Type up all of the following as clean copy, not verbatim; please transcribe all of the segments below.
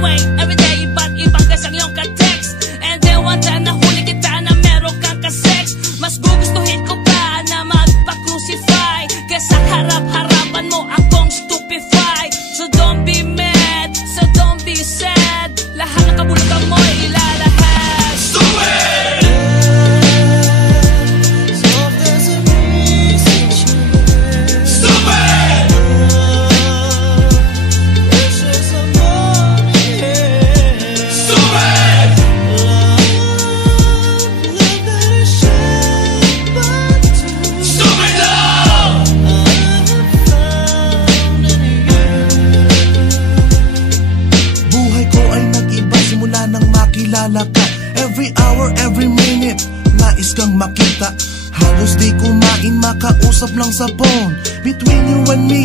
anyway, everyday iba't ibang gas ang iyong ka-text. And then one time nahuli kita na meron kang ka-sex. Mas gugustuhin ko pa na magpa-crucify kesa harap-harapan mo akong stupefy. So don't be mad, so don't be sad. Lahat ng kabulutan mo ilalahad. Stupid! Every hour, every minute, nais kang makita. Halos di kumain, makausap lang sa phone. Between you and me,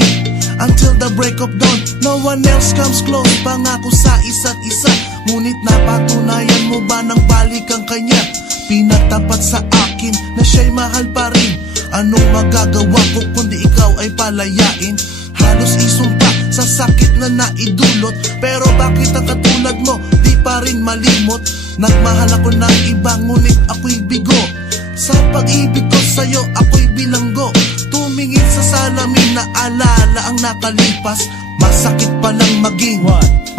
until the break of dawn. No one else comes close, pangako sa isa't isa. Ngunit napatunayan mo ba nang balik ang kanya? Pinatapat sa akin na siya'y mahal pa rin. Anong magagawa ko kundi ikaw ay palayain? Halos isumpa sa sakit na naidulot. Pero bakit ang katulad mo di pa rin malimot? Nagmahal ako ng iba ngunit ako'y bigo. Sa pag-ibig ko sa'yo ako'y bilanggo. Tumingin sa salamin na alala ang nakalipas. Masakit palang maging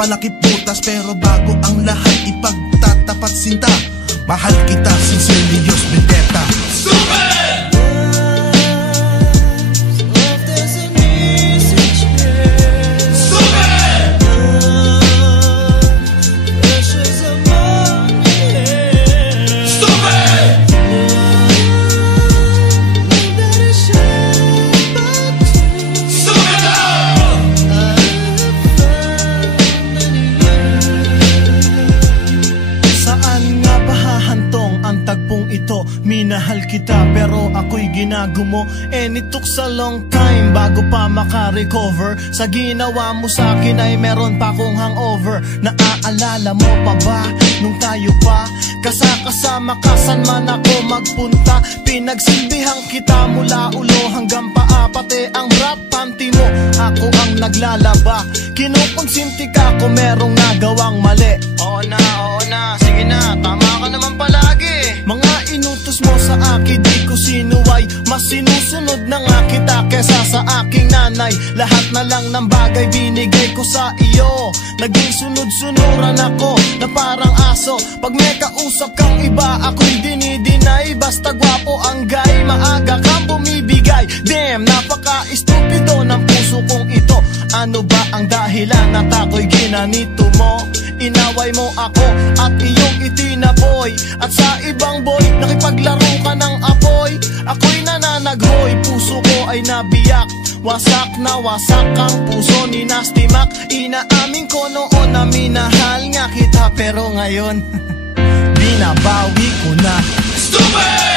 palakip butas. Pero bago ang lahat ipagtatapat sinta. Mahal kita sincerely, Diyos Vendetta. Super! Minahal kita pero ako'y ginagumo. And it took a long time bago pa maka-recover. Sa ginawa mo sa'kin ay meron pa akong hangover. Naaalala mo pa ba nung tayo pa kasama ka saan man ako magpunta? Pinagsilbihan kita mula ulo hanggang paa. Pati ang rap panty mo ako ang naglalaba. Kinukonsinti ka kung merong nagawang mali. Oo na, sige na, tama ka naman palagi. Mga inutos mo sa akin di ko sinuway. Mas sinusunod na nga kita kesa sa aking nanay. Lahat na lang ng bagay binigay ko sa iyo. Naging sunod-sunuran ako na parang aso. Pag may kausap kang iba ako'y dinidinay. Basta gwapo ang guy, maaga kang bumibigay. Damn, napaka-estupido ng puso kong ito. Ano ba ang dahilan at ako'y ginanito mo? Inaway mo ako at iyong itinaboy. At sa ibang boy, nakipaglaro ka ng apoy. Ako'y nananaghoy, puso ko ay nabiyak. Wasak na wasak ang puso ni Nasty Mac. Inaamin ko noon na minahal nga kita. Pero ngayon, binabawi ko na. Stupid!